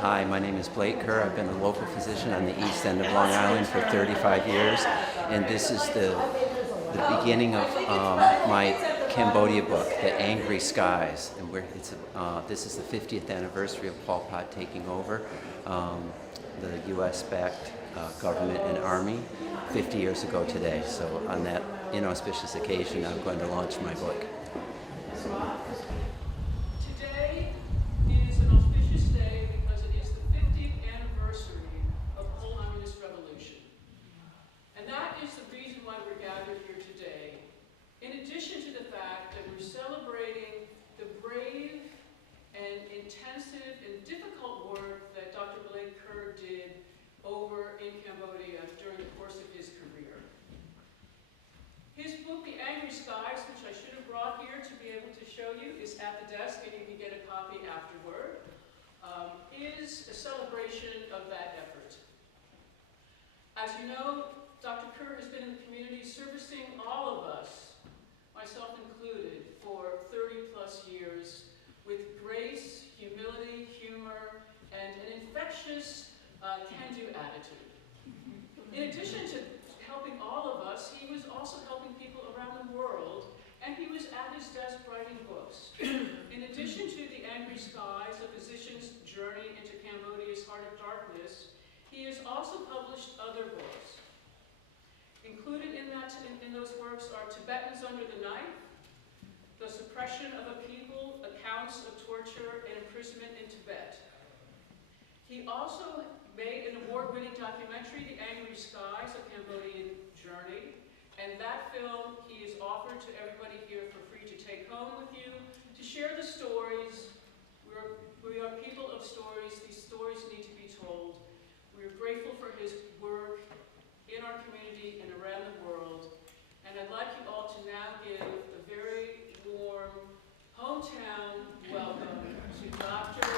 Hi, my name is Kerr. I've been a local physician on the east end of Long Island for 35 years, and this is the beginning of my Cambodia book, The Angry Skies, and this is the 50th anniversary of Pol Pot taking over the U.S.-backed government and army 50 years ago today. So on that inauspicious occasion, I'm going to launch my book. Today is an auspicious day because it is the 50th anniversary of Communist Revolution. And that is the reason why we're gathered here today. In addition to the fact that we're celebrating the brave and intensive and difficult work that Dr. Kerr did over in Cambodia during the course of his career. His book, The Angry Skies, which I should have brought here to be able to show you, is at the desk and you can get a copy afterward, is a celebration of that effort. As you know, Dr. Kerr has been in the community servicing all of us, myself included, for 30 plus years with grace, humility, humor, and an infectious can-do attitude. In addition to helping all of us, he was also helping people around the world, and he was at his desk writing books. In addition to The Angry Skies, A Physician's Journey into Cambodia's Heart of Darkness, he has also published other books. Included in those works are Tibetans Under the Knife, The Suppression of a People, Accounts of Torture and Imprisonment in Tibet. He also made an award-winning documentary, The Angry Skies, A Cambodian Journey, and that film he has offered to everybody here for free to take home with you, to share the stories. We are people of stories. These stories need to be told. We are grateful for his work in our community and around the world, and I'd like you all to now give a very warm hometown welcome to Dr.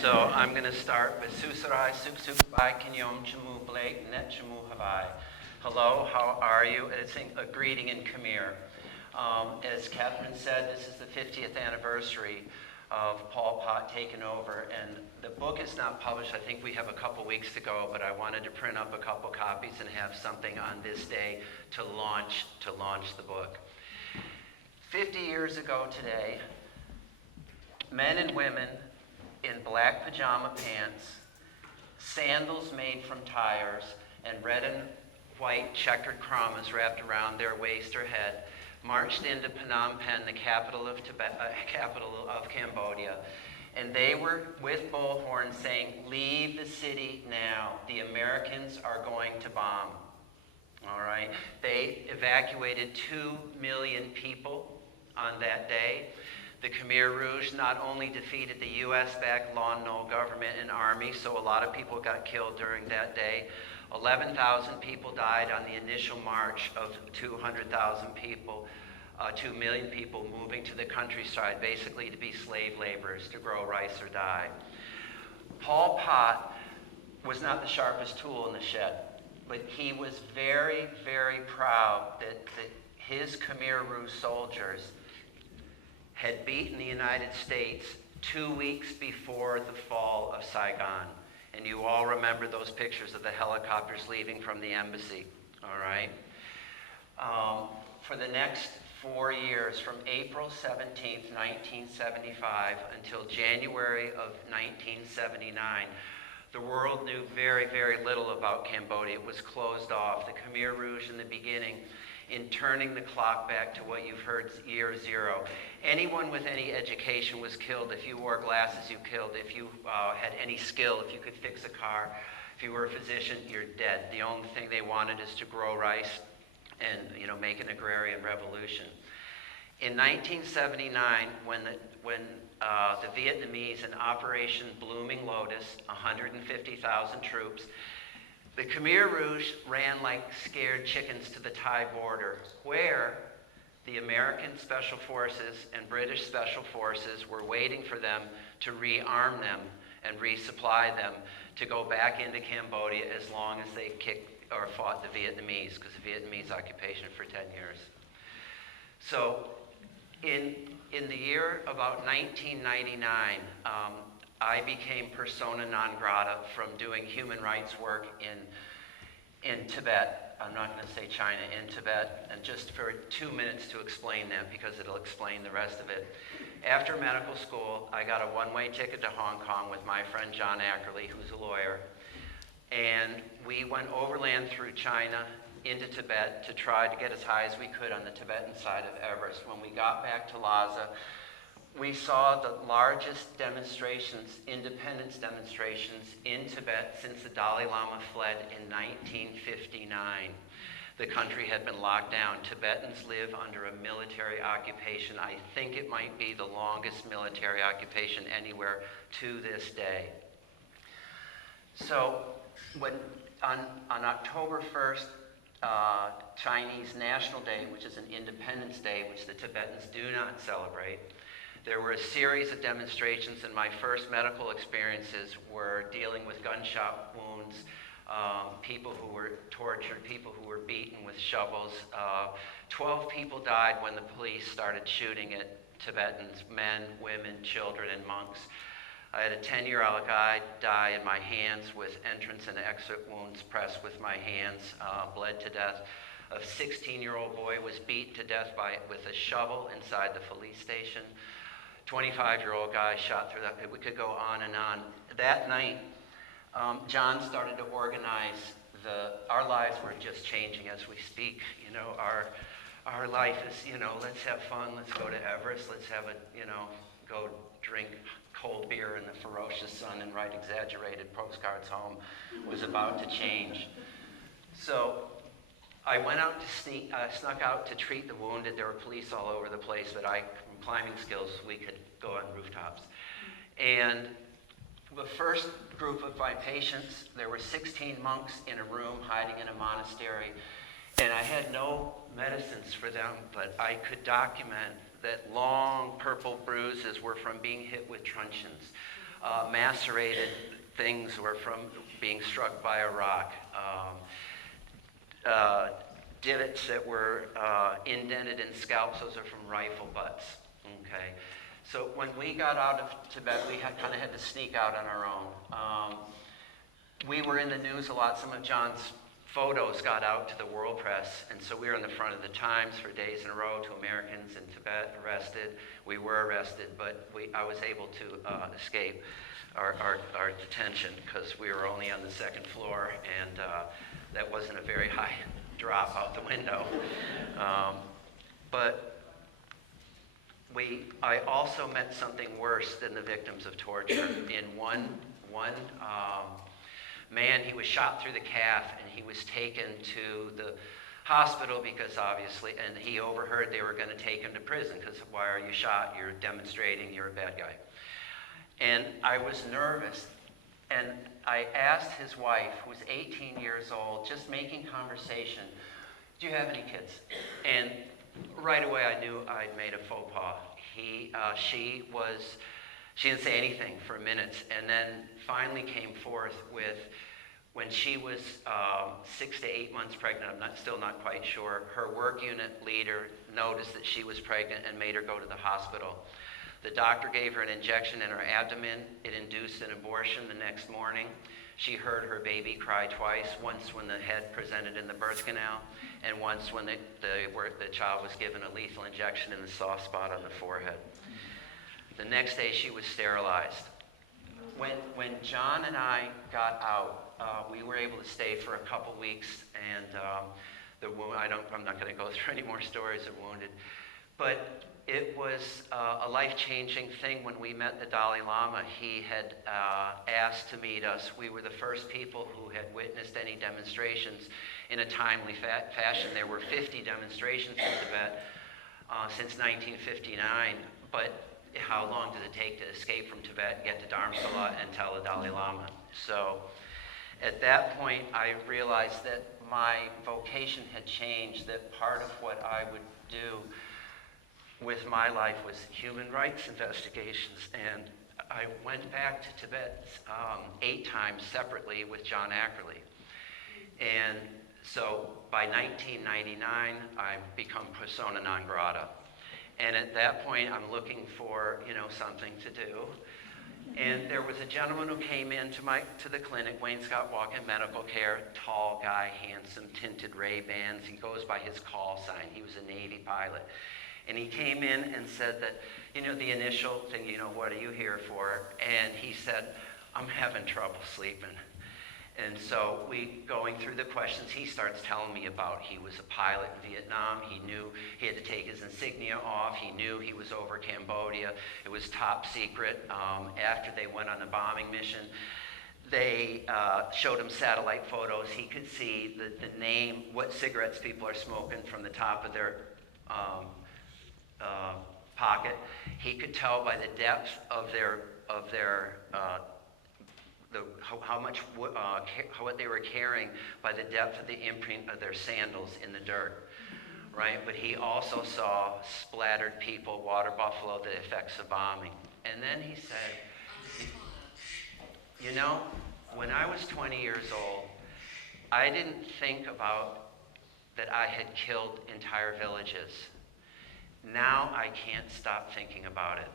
So I'm going to start with Susarai Suk Suk Bai Kinyom Chamu Blake Net Chamu Havai. Hello, how are you? It's a greeting in Khmer. As Catman said, this is the 50th anniversary of Pol Pot taking over, and the book is not published. I think we have a couple weeks to go, but I wanted to print up a couple copies and have something on this day to launch the book. 50 years ago today, men and women in black pajama pants, sandals made from tires, and red and white checkered kramas wrapped around their waist or head, marched into Phnom Penh, the capital of Cambodia, and they were with bullhorns saying, "Leave the city now. The Americans are going to bomb." All right. They evacuated 2 million people on that day. The Khmer Rouge not only defeated the U.S.-backed Lon Nol government and army, so a lot of people got killed during that day. 11,000 people died on the initial march of 200,000 people, 2 million people moving to the countryside, basically to be slave laborers, to grow rice or die. Pol Pot was not the sharpest tool in the shed, but he was very, very proud that his Khmer Rouge soldiers had beaten the United States 2 weeks before the fall of Saigon. And you all remember those pictures of the helicopters leaving from the embassy, all right? For the next 4 years, from April 17th, 1975 until January of 1979, the world knew very, very little about Cambodia. It was closed off. The Khmer Rouge in the beginning, in turning the clock back to what you've heard, year zero. Anyone with any education was killed. If you wore glasses, you killed. If you had any skill, if you could fix a car, if you were a physician, you're dead. The only thing they wanted is to grow rice and make an agrarian revolution. In 1979, when the Vietnamese in Operation Blooming Lotus, 150,000 troops. The Khmer Rouge ran like scared chickens to the Thai border, where the American Special Forces and British Special Forces were waiting for them to rearm them and resupply them to go back into Cambodia as long as they kicked or fought the Vietnamese, because the Vietnamese occupation for 10 years. So in the year about 1999, I became persona non grata from doing human rights work in Tibet. I'm not going to say China, in Tibet, and just for 2 minutes to explain that, because it'll explain the rest of it. After medical school, I got a one-way ticket to Hong Kong with my friend John Ackerley, who's a lawyer, and we went overland through China into Tibet to try to get as high as we could on the Tibetan side of Everest. When we got back to Lhasa, we saw the largest demonstrations, independence demonstrations in Tibet since the Dalai Lama fled in 1959. The country had been locked down. Tibetans live under a military occupation. I think it might be the longest military occupation anywhere to this day. So when on October 1st, Chinese National Day, which is an Independence Day, which the Tibetans do not celebrate, there were a series of demonstrations, and my first medical experiences were dealing with gunshot wounds, people who were tortured, people who were beaten with shovels. 12 people died when the police started shooting at Tibetans, men, women, children, and monks. I had a 10-year-old guy die in my hands with entrance and exit wounds pressed with my hands, bled to death. A 16-year-old boy was beat to death with a shovel inside the police station. 25-year-old guy shot through that. We could go on and on. That night, John started to organize our lives were just changing as we speak. You know, our life is, you know, let's have fun, let's go to Everest, let's have go drink cold beer in the ferocious sun and write exaggerated postcards home was about to change. So I went out snuck out to treat the wounded. There were police all over the place, but from climbing skills, we could go on rooftops. And the first group of my patients, there were 16 monks in a room hiding in a monastery, and I had no medicines for them, but I could document that long purple bruises were from being hit with truncheons. Macerated things were from being struck by a rock. Divots that were indented in scalps, those are from rifle butts. Okay, so when we got out of Tibet, we kind of had to sneak out on our own. We were in the news a lot. Some of John's photos got out to the world press, and so we were in the front of the Times for days in a row. 2 Americans in Tibet arrested. We were arrested, but I was able to escape our detention because we were only on the 2nd floor, and that wasn't a very high drop out the window. But I also met something worse than the victims of torture. In one man, he was shot through the calf, and he was taken to the hospital because obviously, and he overheard they were going to take him to prison because why are you shot? You're demonstrating, you're a bad guy. And I was nervous, and I asked his wife, who was 18 years old, just making conversation, do you have any kids? And right away I knew I'd made a faux pas. She didn't say anything for minutes, and then finally came forth with, when she was 6 to 8 months pregnant, I'm still not quite sure, her work unit leader noticed that she was pregnant and made her go to the hospital. The doctor gave her an injection in her abdomen. It induced an abortion the next morning. She heard her baby cry twice, once when the head presented in the birth canal, and once when the child was given a lethal injection in the soft spot on the forehead. The next day, she was sterilized. When John and I got out, we were able to stay for a couple weeks, and I'm not going to go through any more stories of wounded, but it was a life-changing thing when we met the Dalai Lama. He had asked to meet us. We were the first people who had witnessed any demonstrations in a timely fashion. There were 50 demonstrations in Tibet since 1959, but how long did it take to escape from Tibet and get to Dharamsala and tell the Dalai Lama? So at that point, I realized that my vocation had changed, that part of what I would do with my life was human rights investigations. And I went back to Tibet 8 times separately with John Ackerley. And so by 1999, I've become persona non grata. And at that point, I'm looking for, something to do. And there was a gentleman who came in to the clinic, Wayne Scott Walken Medical Care, tall guy, handsome, tinted Ray-Bans. He goes by his call sign. He was a Navy pilot. And he came in and said that, the initial thing, what are you here for? And he said, I'm having trouble sleeping. And so going through the questions, he starts telling me about he was a pilot in Vietnam. He knew he had to take his insignia off. He knew he was over Cambodia. It was top secret. After they went on a bombing mission, they showed him satellite photos. He could see the name, what cigarettes people are smoking from the top of their pocket. He could tell by the depth of what they were carrying by the depth of the imprint of their sandals in the dirt, right? But he also saw splattered people, water buffalo, the effects of bombing. And then he said, when I was 20 years old, I didn't think about that I had killed entire villages. Now I can't stop thinking about it.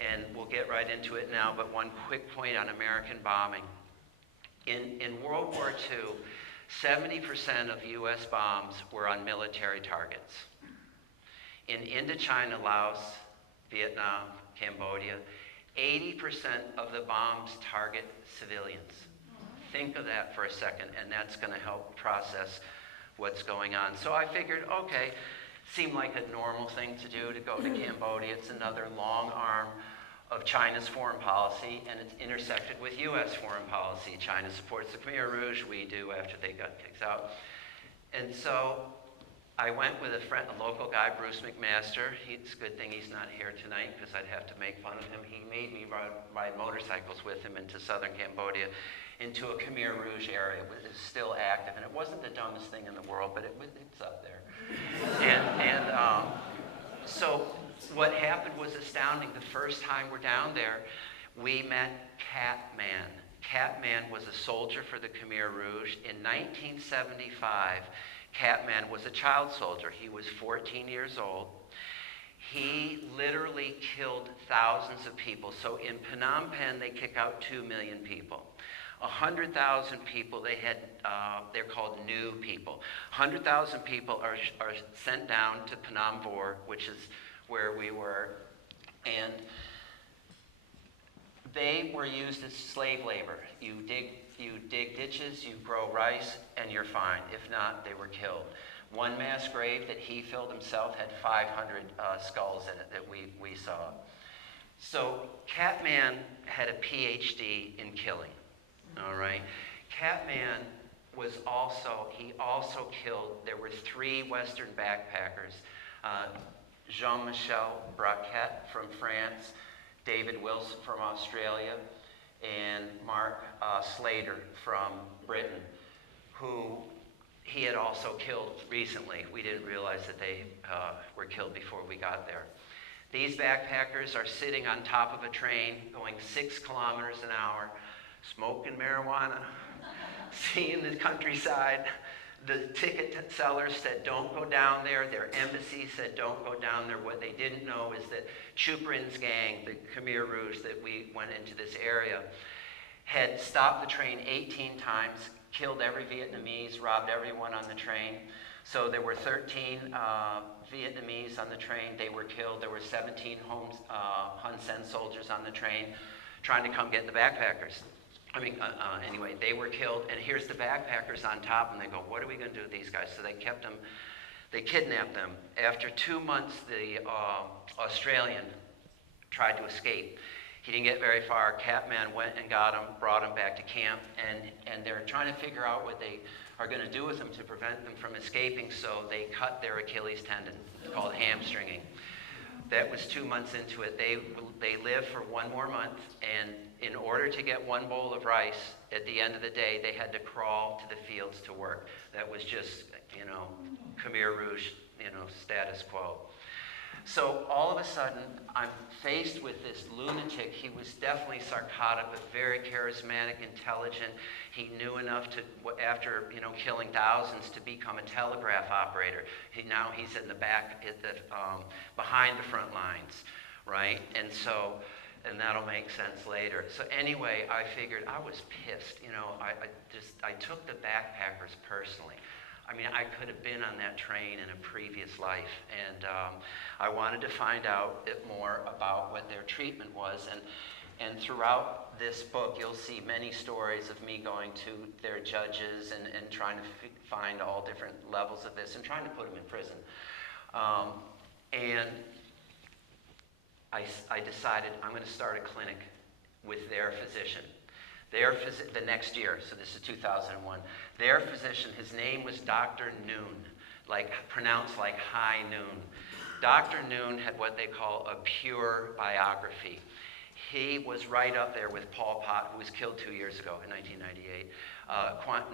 And we'll get right into it now, but one quick point on American bombing. In World War II, 70% of U.S. bombs were on military targets. In Indochina, Laos, Vietnam, Cambodia, 80% of the bombs target civilians. Think of that for a second, and that's going to help process what's going on. So I figured, okay, seemed like a normal thing to do to go to Cambodia. It's another long arm of China's foreign policy, and it's intersected with U.S. foreign policy. China supports the Khmer Rouge, we do after they got kicked out. And so I went with a local guy, Bruce McMaster. It's a good thing he's not here tonight because I'd have to make fun of him. He made me ride motorcycles with him into southern Cambodia, into a Khmer Rouge area, which is still active. And it wasn't the dumbest thing in the world, but it's up there. So what happened was astounding. The first time we're down there, we met Catman. Catman was a soldier for the Khmer Rouge. In 1975, Catman was a child soldier. He was 14 years old. He literally killed thousands of people. So in Phnom Penh, they kick out 2 million people. 100,000 people, they're called new people. 100,000 people are sent down to Phnom Vor, which is where we were, and they were used as slave labor. You dig ditches, you grow rice, and you're fine. If not, they were killed. One mass grave that he filled himself had 500 skulls in it that we saw. So Catman had a PhD in killing. All right. Catman he also killed, there were 3 Western backpackers, Jean-Michel Braquet from France, David Wilson from Australia, and Mark Slater from Britain, who he had also killed recently. We didn't realize that they were killed before we got there. These backpackers are sitting on top of a train going 6 kilometers an hour, smoking marijuana, seeing the countryside. The ticket sellers said, don't go down there. Their embassy said, don't go down there. What they didn't know is that Chupin's gang, the Khmer Rouge that we went into this area, had stopped the train 18 times, killed every Vietnamese, robbed everyone on the train. So there were 13 Vietnamese on the train. They were killed. There were 17 Hun Sen soldiers on the train trying to come get the backpackers. Anyway, they were killed, and here's the backpackers on top, and they go, what are we going to do with these guys? So they kidnapped them. After 2 months, the Australian tried to escape. He didn't get very far. Catman went and got him, brought him back to camp, and they're trying to figure out what they are going to do with him to prevent them from escaping, so they cut their Achilles tendon. It's called hamstringing. That was 2 months into it. They lived for 1 more month, and in order to get 1 bowl of rice, at the end of the day, they had to crawl to the fields to work. That was just, Khmer Rouge, status quo. So all of a sudden, I'm faced with this lunatic. He was definitely psychotic, but very charismatic, intelligent. He knew enough to, after killing thousands, to become a telegraph operator. Now he's in the back, behind the front lines, right? And that'll make sense later. So anyway, I figured I was pissed. I took the backpackers personally. I mean, I could have been on that train in a previous life, and I wanted to find out a bit more about what their treatment was. And throughout this book, you'll see many stories of me going to their judges and trying to find all different levels of this and trying to put them in prison. And I decided I'm going to start a clinic with their physician. The next year, so this is 2001, their physician, his name was Dr. Noon, pronounced like high noon. Dr. Noon had what they call a pure biography. He was right up there with Pol Pot, who was killed 2 years ago in 1998.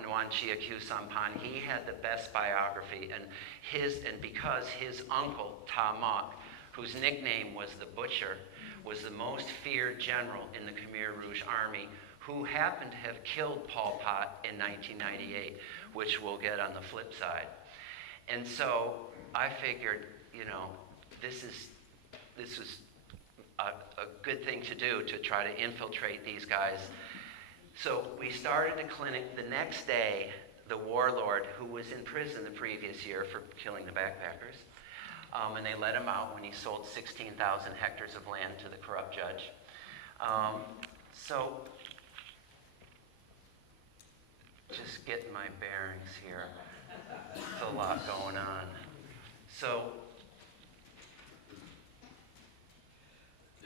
Noan Chia, Sampan, he had the best biography, and because his uncle, Ta Mok, whose nickname was the Butcher, was the most feared general in the Khmer Rouge army, who happened to have killed Pol Pot in 1998, which we'll get on the flip side. And so I figured, this was a good thing to do, to try to infiltrate these guys. So we started a clinic. The next day, the warlord, who was in prison the previous year for killing the backpackers, and they let him out when he sold 16,000 hectares of land to the corrupt judge. So just getting my bearings here. There's a lot going on. So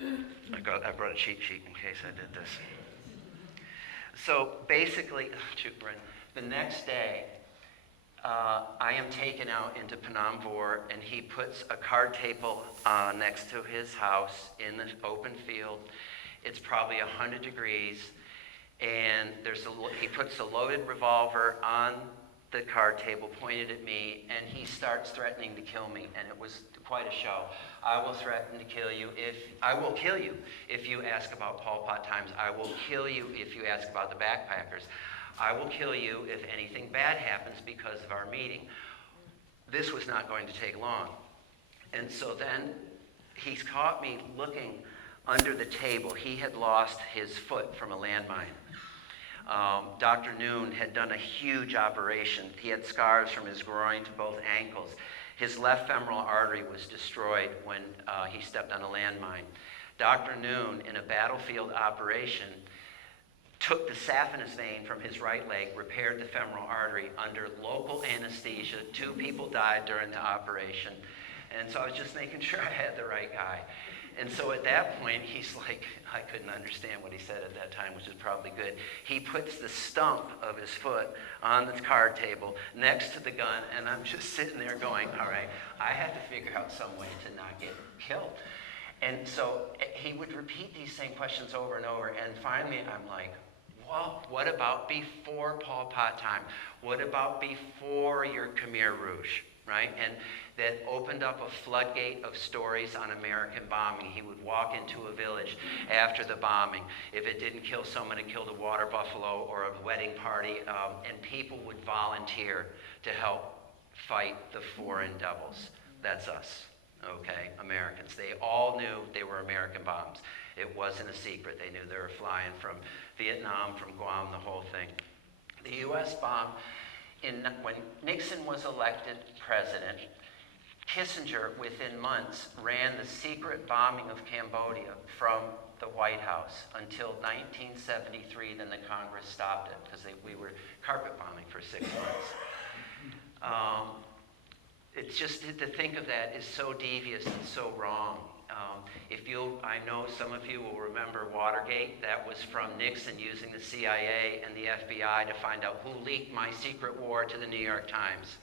I brought a cheat sheet in case I did this. So basically, the next day, I am taken out into Phnom Vor, and he puts a card table next to his house in the open field. It's probably 100 degrees. And he puts a loaded revolver on the card table pointed at me, and he starts threatening to kill me, and it was quite a show. I will threaten to kill you if you ask about Pol Pot times. I will kill you if you ask about the backpackers. I will kill you if anything bad happens because of our meeting. This was not going to take long. And so then he's caught me looking under the table. He had lost his foot from a landmine. Dr. Noon had done a huge operation. He had scars from his groin to both ankles. His left femoral artery was destroyed when he stepped on a landmine. Dr. Noon, in a battlefield operation, took the saphenous vein from his right leg, repaired the femoral artery under local anesthesia. 2 people died during the operation. And so I was just making sure I had the right guy. And so at that point, he's like, I couldn't understand what he said at that time, which is probably good. He puts the stump of his foot on the card table next to the gun, and I'm just sitting there going, all right, I have to figure out some way to not get killed. And so he would repeat these same questions over and over, and finally I'm like, well, what about before Pol Pot time? What about before your Khmer Rouge, right? And that opened up a floodgate of stories on American bombing. He would walk into a village after the bombing. If it didn't kill someone, it killed a water buffalo or a wedding party, and people would volunteer to help fight the foreign devils. That's us, okay, Americans. They all knew they were American bombs. It wasn't a secret. They knew they were flying from Vietnam, from Guam, the whole thing. The U.S. bombed. When Nixon was elected president, Kissinger, within months, ran the secret bombing of Cambodia from the White House until 1973. Then the Congress stopped it because we were carpet bombing for 6 months. It's just to think of that is so devious and so wrong. I know some of you will remember Watergate. That was from Nixon using the CIA and the FBI to find out who leaked my secret war to the New York Times.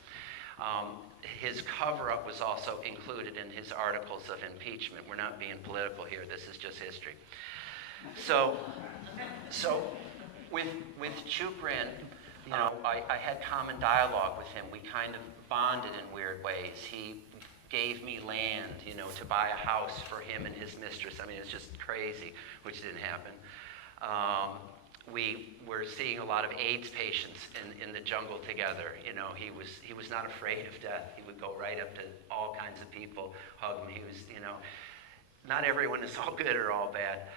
His cover-up was also included in his articles of impeachment. We're not being political here. This is just history. So with Chupin, I had common dialogue with him. We kind of bonded in weird ways. He gave me land, to buy a house for him and his mistress. I mean, it's just crazy, which didn't happen. We were seeing a lot of AIDS patients in the jungle together. He was not afraid of death. He would go right up to all kinds of people, hug them. He was, not everyone is all good or all bad.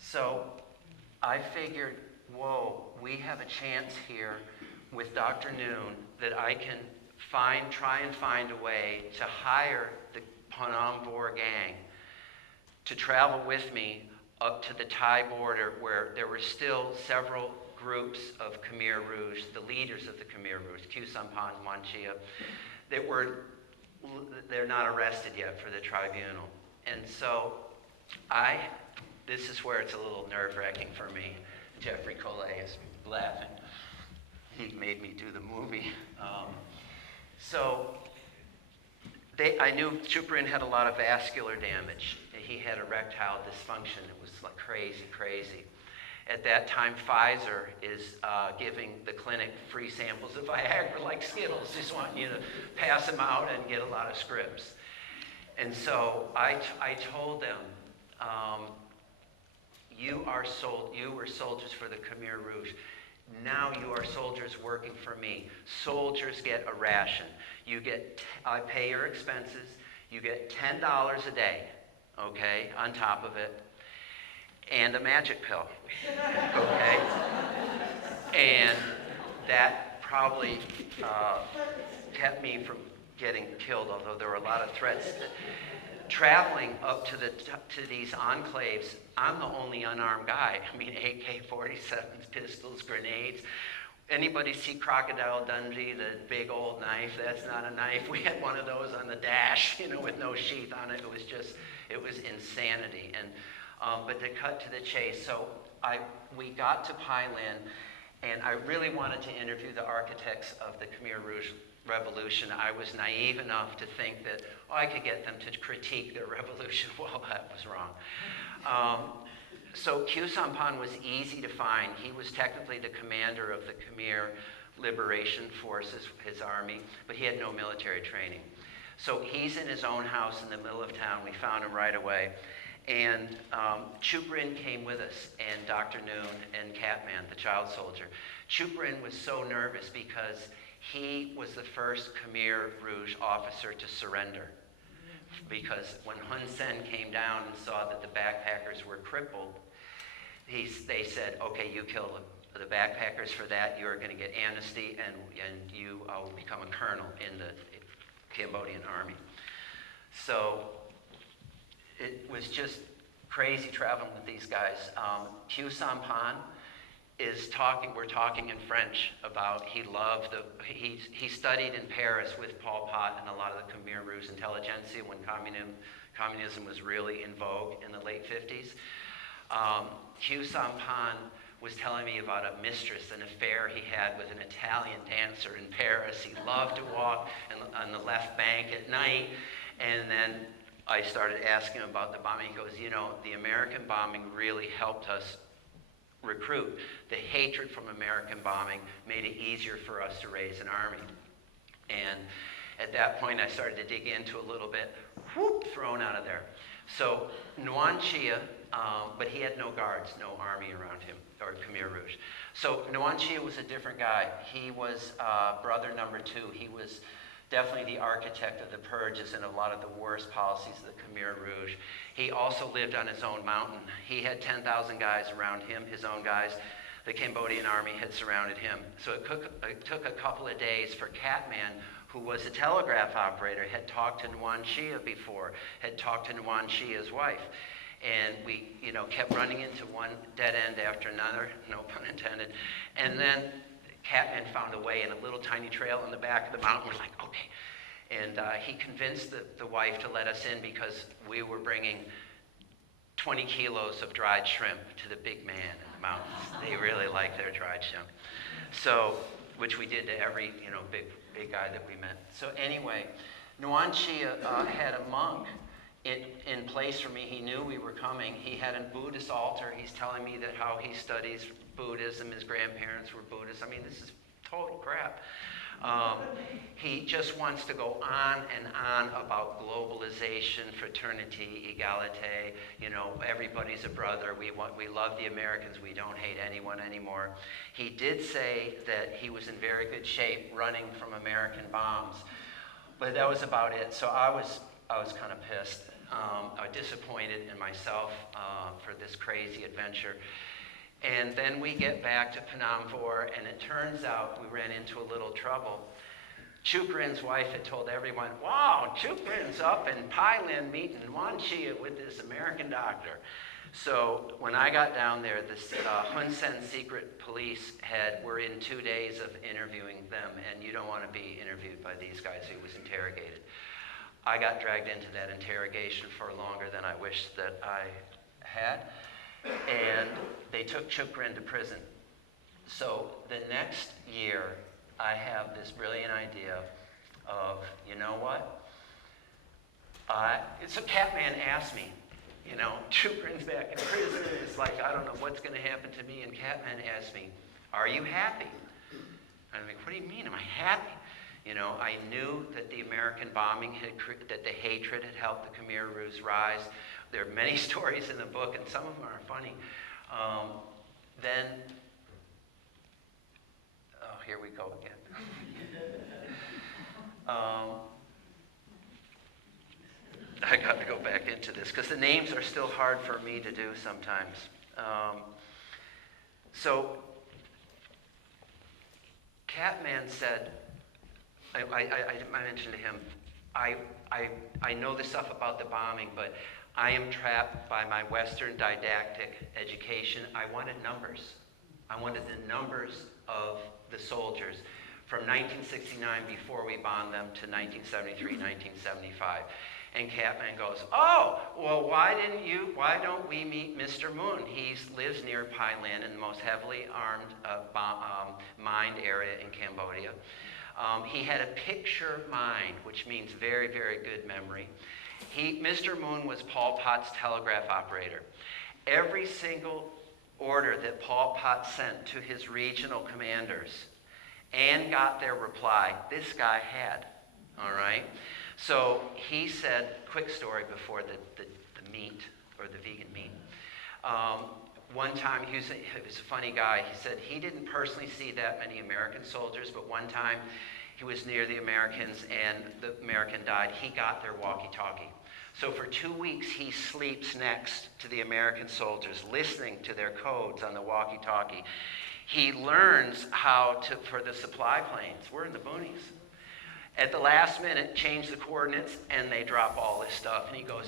So I figured, whoa, we have a chance here with Dr. Noon that I can try and find a way to hire the Phnom Bor gang to travel with me up to the Thai border, where there were still several groups of Khmer Rouge, the leaders of the Khmer Rouge, Chupin and Noan Chia, they're not arrested yet for the tribunal. And so this is where it's a little nerve-wracking for me. Jeffrey Collet is laughing. He made me do the movie. I knew Chupin had a lot of vascular damage. He had erectile dysfunction. It was like crazy. At that time, Pfizer is giving the clinic free samples of Viagra like Skittles. Just want you to pass them out and get a lot of scripts. And so I told them, you were soldiers for the Khmer Rouge. Now you are soldiers working for me. Soldiers get a ration. I pay your expenses. You get $10 a day, okay, on top of it, and a magic pill, okay? And that probably kept me from getting killed, although there were a lot of threats. Traveling up to these enclaves, I'm the only unarmed guy. I mean, AK-47s, pistols, grenades. Anybody see Crocodile Dundee, the big old knife? That's not a knife. We had one of those on the dash, with no sheath on it. It was insanity. And but to cut to the chase, so we got to Thailand, and I really wanted to interview the architects of the Khmer Rouge Revolution. I was naive enough to think that I could get them to critique their revolution. Well, that was wrong. So Chupin was easy to find. He was technically the commander of the Khmer Liberation Forces, his army, but he had no military training. So he's in his own house in the middle of town. We found him right away. And Chupin came with us, and Dr. Noon and Catman, the child soldier. Chupin was so nervous because he was the first Khmer Rouge officer to surrender. Because when Hun Sen came down and saw that the backpackers were crippled, they said, okay, you kill the backpackers for that, you're going to get amnesty, and you will become a colonel in the Cambodian army. So it was just crazy traveling with these guys. Chupin we're talking in French about, he studied in Paris with Pol Pot and a lot of the Khmer Rouge intelligentsia when communism was really in vogue in the late 50s. Chupin was telling me about a mistress, an affair he had with an Italian dancer in Paris. He loved to walk on the left bank at night, and then I started asking him about the bombing. He goes, the American bombing really helped us recruit. The hatred from American bombing made it easier for us to raise an army. And at that point, I started to dig into a little bit, thrown out of there. So Noan Chia, but he had no guards, no army around him, or Khmer Rouge. So Noan Chia was a different guy. He was brother number 2. He was definitely the architect of the purges and a lot of the worst policies of the Khmer Rouge. He also lived on his own mountain. He had 10,000 guys around him, his own guys. The Cambodian army had surrounded him. So it took a couple of days for Catman, who was a telegraph operator, had talked to Noan Chia before, had talked to Noan Chia's wife. And we, kept running into one dead end after another, no pun intended. And then Catman found a way in a little tiny trail in the back of the mountain. We're like, okay. And he convinced the wife to let us in because we were bringing 20 kilos of dried shrimp to the big man in the mountains. They really like their dried shrimp. So which we did to every, big guy that we met. So anyway, Noan Chia had a monk in place for me. He knew we were coming. He had a Buddhist altar. He's telling me that how he studies Buddhism, his grandparents were Buddhists. I mean, this is total crap. He just wants to go on and on about globalization, fraternity, egalite. Everybody's a brother. We love the Americans. We don't hate anyone anymore. He did say that he was in very good shape running from American bombs, but that was about it. So I was kind of pissed. I was disappointed in myself for this crazy adventure. And then we get back to Phnom Penh, and it turns out we ran into a little trouble. Chupin's wife had told everyone, wow, Chupin's up in Thailand meeting Noan Chia with this American doctor. So when I got down there, this Hun Sen secret police were in 2 days of interviewing them, and you don't want to be interviewed by these guys who was interrogated. I got dragged into that interrogation for longer than I wished that I had. And they took Chupin to prison. So the next year, I have this brilliant idea of, you know what? So Catman asked me, Chupin's back in prison. It's like, I don't know what's going to happen to me. And Catman asked me, are you happy? I'm like, what do you mean? Am I happy? I knew that the American bombing that the hatred had helped the Khmer Rouge rise. There are many stories in the book, and some of them are funny. Here we go again. I got to go back into this because the names are still hard for me to do sometimes. So Catman said, I mentioned to him, I know the stuff about the bombing, but I am trapped by my Western didactic education. I wanted numbers. I wanted the numbers of the soldiers from 1969, before we bombed them, to 1973, 1975. And Catman goes, oh, well, why don't we meet Mr. Moon? He lives near Thailand, in the most heavily armed mined area in Cambodia. He had a picture mind, which means very, very good memory. Mr. Moon was Pol Pot's telegraph operator. Every single order that Pol Pot sent to his regional commanders and got their reply, this guy had, all right? So he said, quick story before the meat, or the vegan meat. One time, he was a funny guy. He said he didn't personally see that many American soldiers, but one time he was near the Americans and the American died. He got their walkie-talkie. So for 2 weeks, he sleeps next to the American soldiers, listening to their codes on the walkie-talkie. He learns how to, for the supply planes, we're in the boonies. At the last minute, change the coordinates, and they drop all this stuff. And he goes,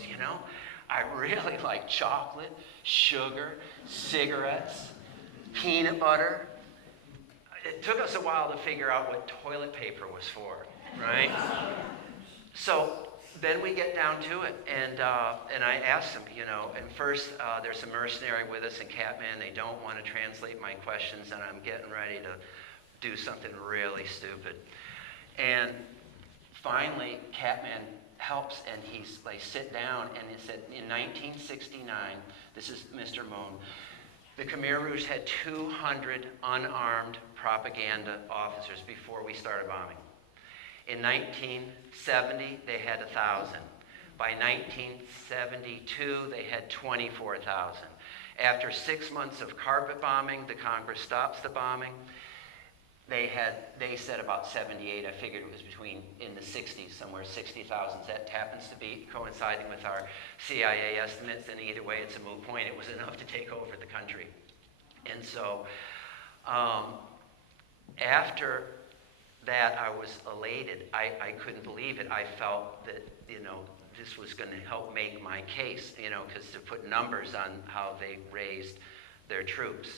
I really like chocolate, sugar, cigarettes, peanut butter. It took us a while to figure out what toilet paper was for, right? So then we get down to it, and I asked him, and first there's a mercenary with us in Catman. They don't want to translate my questions, and I'm getting ready to do something really stupid. And finally, Catman helps, and they sit down, and he said, in 1969, this is Mr. Moon, the Khmer Rouge had 200 unarmed propaganda officers before we started bombing. In 1970, they had 1,000. By 1972, they had 24,000. After 6 months of carpet bombing, the Congress stops the bombing. They said about 78. I figured it was in the 60s, somewhere 60,000. That happens to be coinciding with our CIA estimates, and either way, it's a moot point. It was enough to take over the country. And so after that, I was elated. I couldn't believe it. I felt that, this was going to help make my case, because to put numbers on how they raised their troops.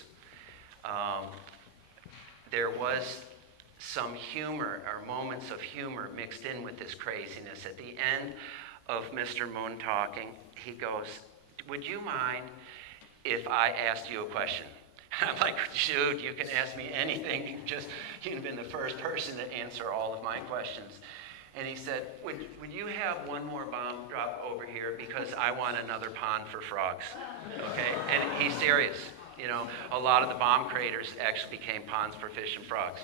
There was some humor, or moments of humor, mixed in with this craziness. At the end of Mr. Moon talking, he goes, would you mind if I asked you a question? I'm like, dude, you can ask me anything. You've been the first person to answer all of my questions. And he said, would you have one more bomb drop over here because I want another pond for frogs, okay? And he's serious. You know, a lot of the bomb craters actually became ponds for fish and frogs.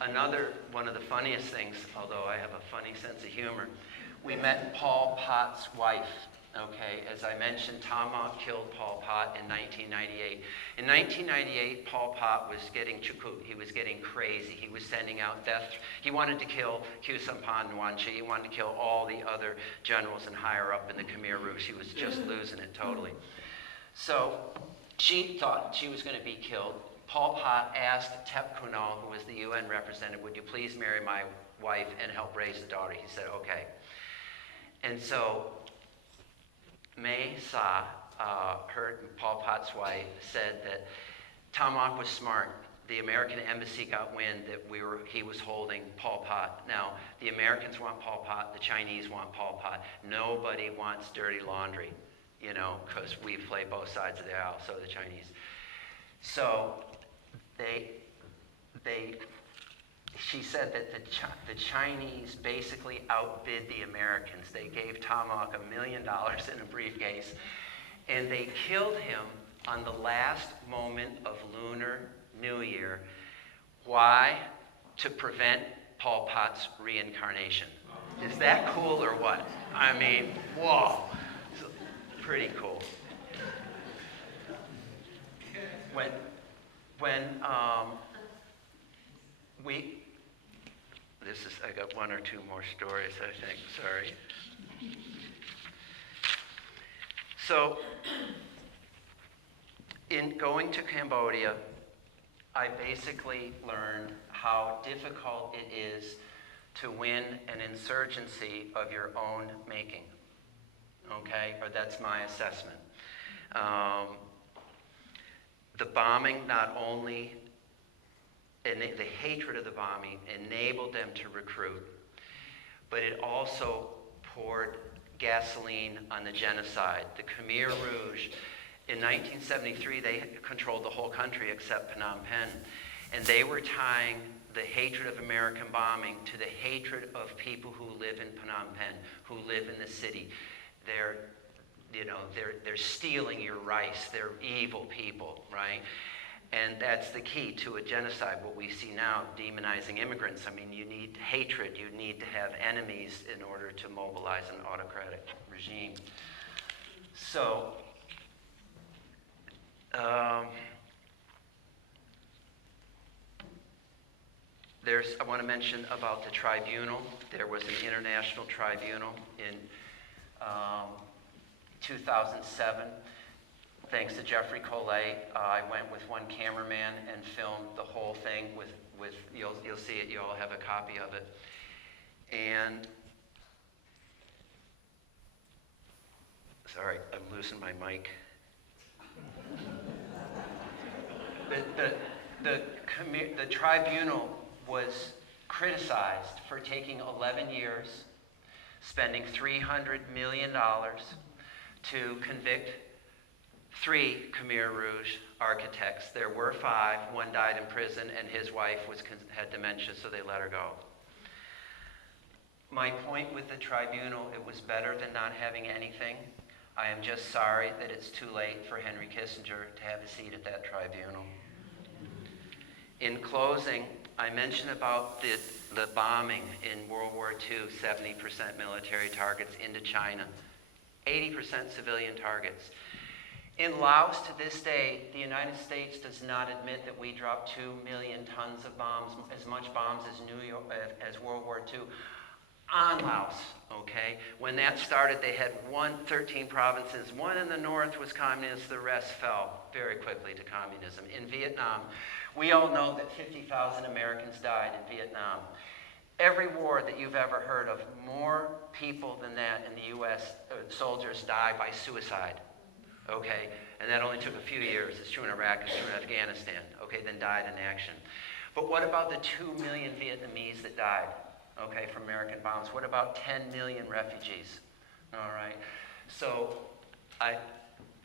Another one of the funniest things, although I have a funny sense of humor, we met Pol Pot's wife. Okay, as I mentioned, Tomahawk killed Pol Pot in 1998. In 1998, Pol Pot was getting chuput. He was getting crazy. He was sending out death. He wanted to kill Chupin and Noan Chia. He wanted to kill all the other generals and higher up in the Khmer Rouge. He was just losing it totally. So she thought she was going to be killed. Pol Pot asked Tep Kunal, who was the UN representative, would you please marry my wife and help raise the daughter? He said, okay. And so May Sa, Pol Pot's wife, said that Tomahawk was smart. The American embassy got wind that he was holding Pol Pot. Now, the Americans want Pol Pot, the Chinese want Pol Pot. Nobody wants dirty laundry, you know, because we play both sides of the aisle, so the Chinese. So she said that the Chinese basically outbid the Americans. They gave Tomahawk $1 million in a briefcase, and they killed him on the last moment of Lunar New Year. Why? To prevent Pol Pot's reincarnation. Is that cool or what? I mean, whoa. It's pretty cool. I got one or two more stories, I think, sorry. So, in going to Cambodia, I basically learned how difficult it is to win an insurgency of your own making, okay? Or that's my assessment. The bombing not only, and the hatred of the bombing enabled them to recruit, but it also poured gasoline on the genocide. The Khmer Rouge, in 1973, they controlled the whole country except Phnom Penh, and they were tying the hatred of American bombing to the hatred of people who live in Phnom Penh, who live in the city. They're stealing your rice. They're evil people, right? And that's the key to a genocide. What we see now, demonizing immigrants. I mean, you need hatred. You need to have enemies in order to mobilize an autocratic regime. So, I want to mention about the tribunal. There was an international tribunal in 2007. Thanks to Jeffrey Collet, I went with one cameraman and filmed the whole thing with you'll see it, you all have a copy of it. And, sorry, I'm losing my mic. The tribunal was criticized for taking 11 years, spending $300 million to convict 3 Khmer Rouge architects. There were 5. One died in prison, and his wife had dementia, so they let her go. My point with the tribunal, it was better than not having anything. I am just sorry that it's too late for Henry Kissinger to have a seat at that tribunal. In closing, I mentioned about the bombing in World War II, 70% military targets into China, 80% civilian targets. In Laos, to this day, the United States does not admit that we dropped 2 million tons of bombs, as much bombs as World War II, on Laos, okay? When that started, they had 13 provinces. One in the north was communist, the rest fell very quickly to communism. In Vietnam, we all know that 50,000 Americans died in Vietnam. Every war that you've ever heard of, more people than that in the U.S., soldiers die by suicide. Okay, and that only took a few years. It's true in Iraq, it's true in Afghanistan, okay, then died in action. But what about the 2 million Vietnamese that died, okay, from American bombs? What about 10 million refugees? All right, so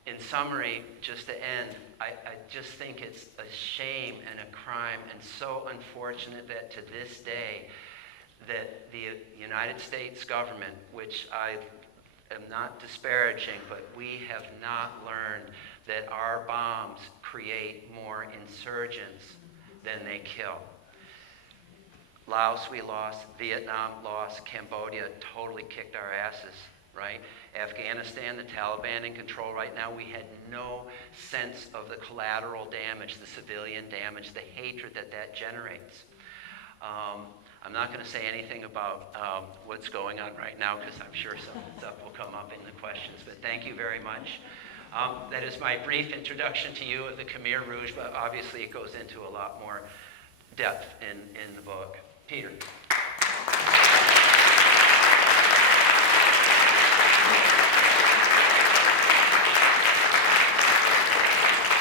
in summary, just to end, I just think it's a shame and a crime and so unfortunate that to this day that the United States government, which I am not disparaging, but we have not learned that our bombs create more insurgents than they kill. Laos we lost, Vietnam lost, Cambodia totally kicked our asses, right? Afghanistan, the Taliban in control right now, we had no sense of the collateral damage, the civilian damage, the hatred that that generates. I'm not going to say anything about what's going on right now because I'm sure some stuff will come up in the questions, but thank you very much. That is my brief introduction to you of the Khmer Rouge, but obviously it goes into a lot more depth in the book. Peter.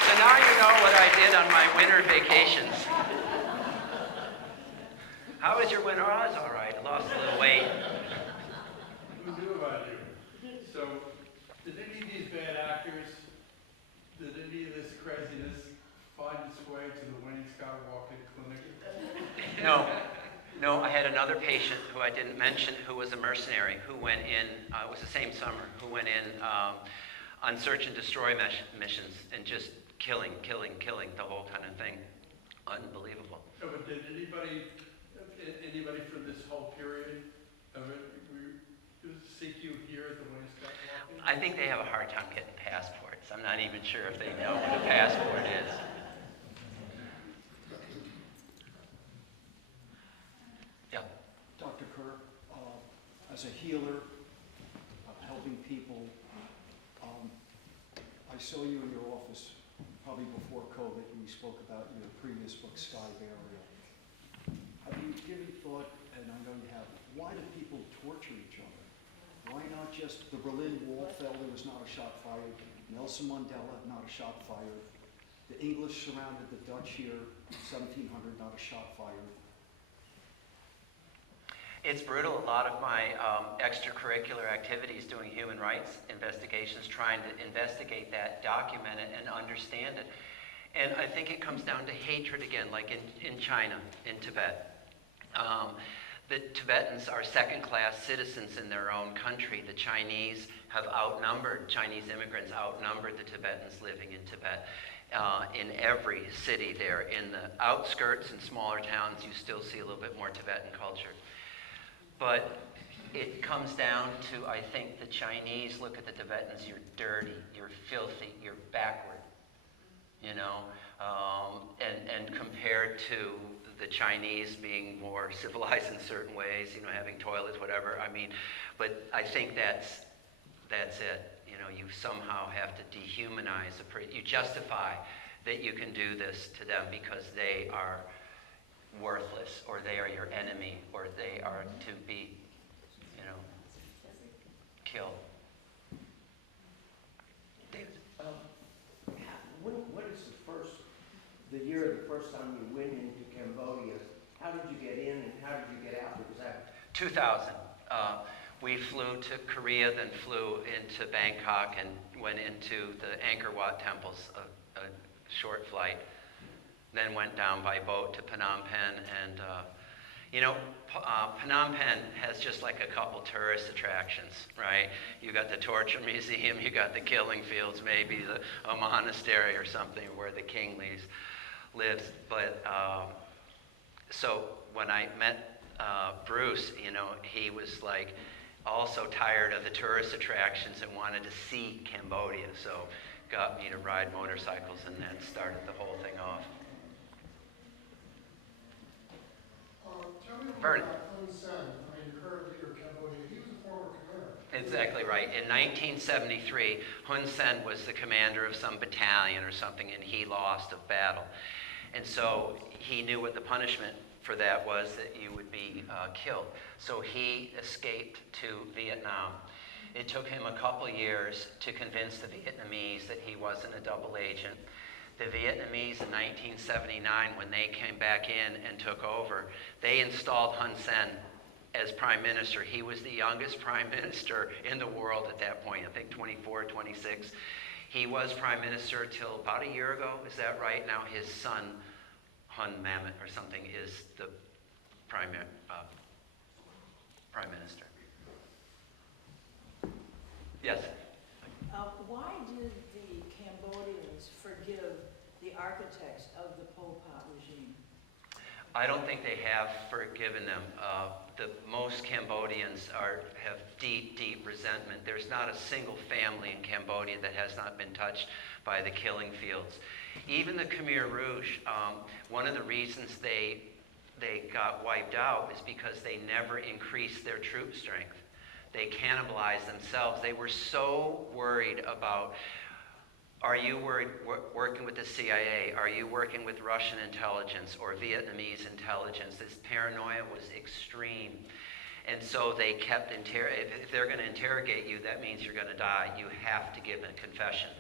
So now you know what I did on my winter vacations. How was your winter? Oh, I was all right. I lost a little weight. Who knew about you? So, did any of these bad actors, did any of this craziness find its way to the Wayne Scott walk-in clinic? No, I had another patient who I didn't mention who was a mercenary who went in, it was the same summer, who went in on search and destroy missions and just killing, the whole kind of thing. Unbelievable. No, but did anybody from this whole period seek you here at the Wayne Scott walk-in? I think they have a hard time getting passports. I'm not even sure if they know what a passport is. Yeah. Dr. Kerr, as a healer, helping people, I saw you in your office probably before COVID, and you spoke about your previous book, Sky Burial. Have you given thought, and I know you have, why do people torture each other? Why not just the Berlin Wall fell, there was not a shot fired. Nelson Mandela, not a shot fired. The English surrounded the Dutch here, 1700, not a shot fired. It's brutal. A lot of my extracurricular activities doing human rights investigations, trying to investigate that, document it, and understand it. And I think it comes down to hatred again, like in China, in Tibet. The Tibetans are second-class citizens in their own country. The Chinese immigrants outnumbered the Tibetans living in Tibet. In every city there. In the outskirts and smaller towns, you still see a little bit more Tibetan culture. But it comes down to, I think, the Chinese look at the Tibetans, you're dirty, you're filthy, you're backward, you know, and compared to the Chinese being more civilized in certain ways, you know, having toilets, whatever. I mean, but I think that's it. You know, you somehow have to dehumanize you justify that you can do this to them because they are worthless, or they are your enemy, or they are to be, you know, killed. David. What is the year the first time you went into Cambodia? How did you get in and how did you get out? Was that 2000. We flew to Korea, then flew into Bangkok and went into the Angkor Wat temples, a short flight. Then went down by boat to Phnom Penh, and Phnom Penh has just like a couple tourist attractions, right? You got the torture museum, you got the killing fields, maybe a monastery or something where the king lives. But so when I met Bruce, you know, he was like also tired of the tourist attractions and wanted to see Cambodia, so got me to ride motorcycles, and then started the whole thing off. Tell me Vernon. about Hun Sen, the current leader of Cambodia. He was a former Khmer. Exactly right. In 1973, Hun Sen was the commander of some battalion or something, and he lost a battle. And so he knew what the punishment for that was, that you would be killed. So he escaped to Vietnam. It took him a couple years to convince the Vietnamese that he wasn't a double agent. The Vietnamese in 1979, when they came back in and took over, they installed Hun Sen as prime minister. He was the youngest prime minister in the world at that point, I think 24, 26. He was prime minister till about a year ago, is that right? Now his son, Hun Mamet or something, is the prime minister. Yes? Why did the Cambodians forgive the architects of the Pol Pot regime? I don't think they have forgiven them. Most Cambodians have deep, deep resentment. There's not a single family in Cambodia that has not been touched by the killing fields. Even the Khmer Rouge, one of the reasons they got wiped out is because they never increased their troop strength. They cannibalized themselves. They were so worried about, are you working with the CIA? Are you working with Russian intelligence or Vietnamese intelligence? This paranoia was extreme. And so they kept, if they're going to interrogate you, that means you're going to die. You have to give a confession.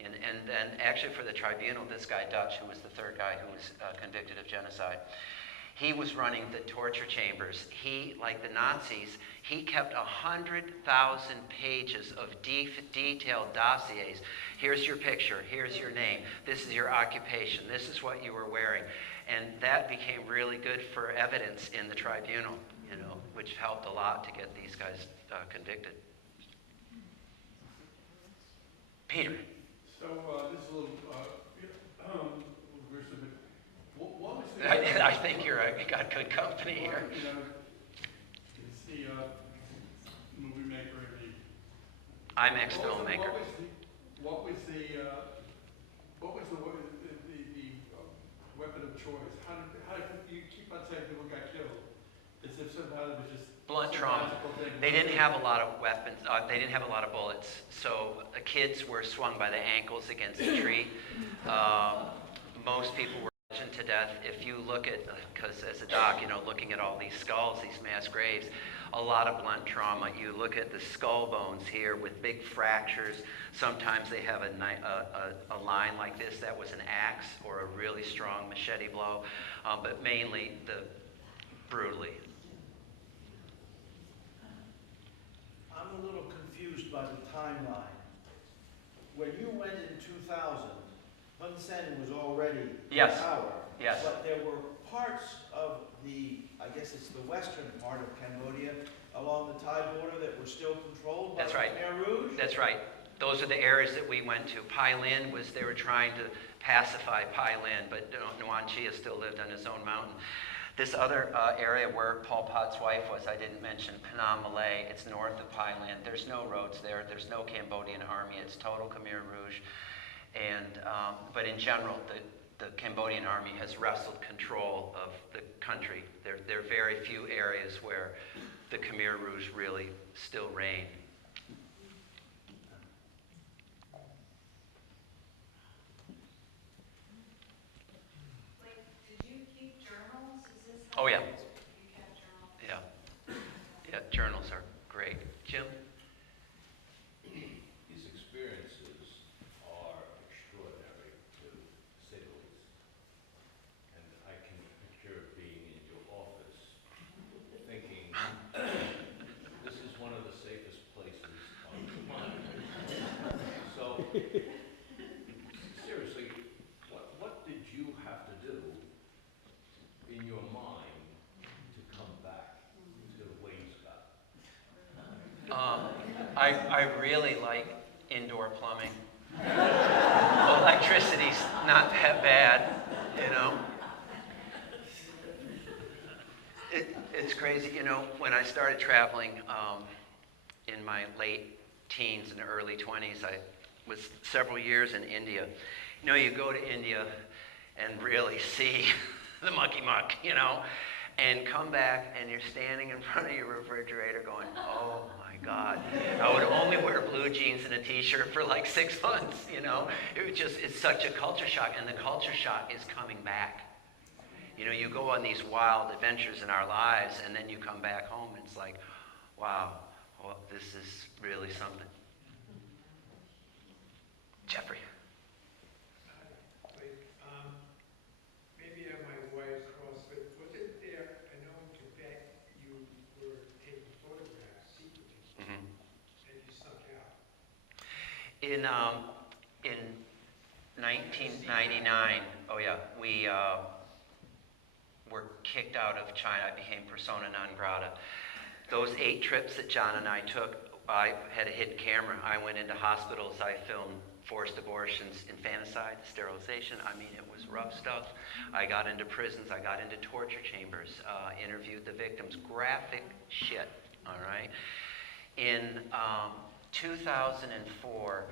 And then actually for the tribunal, this guy Dutch, who was the third guy who was convicted of genocide, he was running the torture chambers. He, like the Nazis, he kept 100,000 pages of detailed dossiers. Here's your picture, here's your name, this is your occupation, this is what you were wearing. And that became really good for evidence in the tribunal, you know, which helped a lot to get these guys convicted. Peter. So this is a little gruesome, but what was the... I think you got good company here. You know, it's the movie maker and the... I'm ex-filmmaker. What was the weapon of choice? How did you keep on saying people got killed? As if somehow it was just Blunt trauma. They didn't have a lot of weapons. They didn't have a lot of bullets. So the kids were swung by the ankles against a tree. Most people were bludgeoned to death. If you look at, because as a doc, you know, looking at all these skulls, these mass graves, a lot of blunt trauma. You look at the skull bones here with big fractures. Sometimes they have a line like this that was an axe or a really strong machete blow, but mainly brutally. I'm a little confused by the timeline. When you went in 2000, Hun Sen was already in power. Yes. But there were parts of the, I guess it's the western part of Cambodia, along the Thai border that were still controlled by the Khmer Rouge? That's right. Those are the areas that we went to. Pai Lin was, they were trying to pacify Pai Lin, but Noan Chia still lived on his own mountain. This other area where Pol Pot's wife was, I didn't mention, Phnom Malay. It's north of Pai Lin. There's no roads there. There's no Cambodian army. It's total Khmer Rouge. And, but in general, the Cambodian army has wrestled control of the country. There are very few areas where the Khmer Rouge really still reign. Oh, yeah. You kept journals? Yeah. Yeah, journals are great. Jim? These experiences are extraordinary, to say the least. And I can picture being in your office thinking, this is one of the safest places on the planet. So, seriously, what did you have to do in your mind to come back to Wainscott? I really like indoor plumbing. Electricity's not that bad, you know. It's crazy, you know, when I started traveling in my late teens and early 20s, I was several years in India. You know, you go to India and really see the mucky muck, you know, and come back and you're standing in front of your refrigerator going, oh my God, I would only wear blue jeans and a t-shirt for like 6 months, you know. It's such a culture shock, and the culture shock is coming back. You know, you go on these wild adventures in our lives, and then you come back home and it's like, wow, well, this is really something. Jeffrey. Maybe I might wires crossed, but was it there? I know in Tibet you were taking photographs secretly, and you snuck out. 1999. Oh yeah, we were kicked out of China. I became persona non grata. Those 8 trips that John and I took, I had a hidden camera. I went into hospitals. I filmed forced abortions, infanticide, sterilization. I mean, it was rough stuff. I got into prisons. I got into torture chambers, interviewed the victims. Graphic shit, all right? In 2004,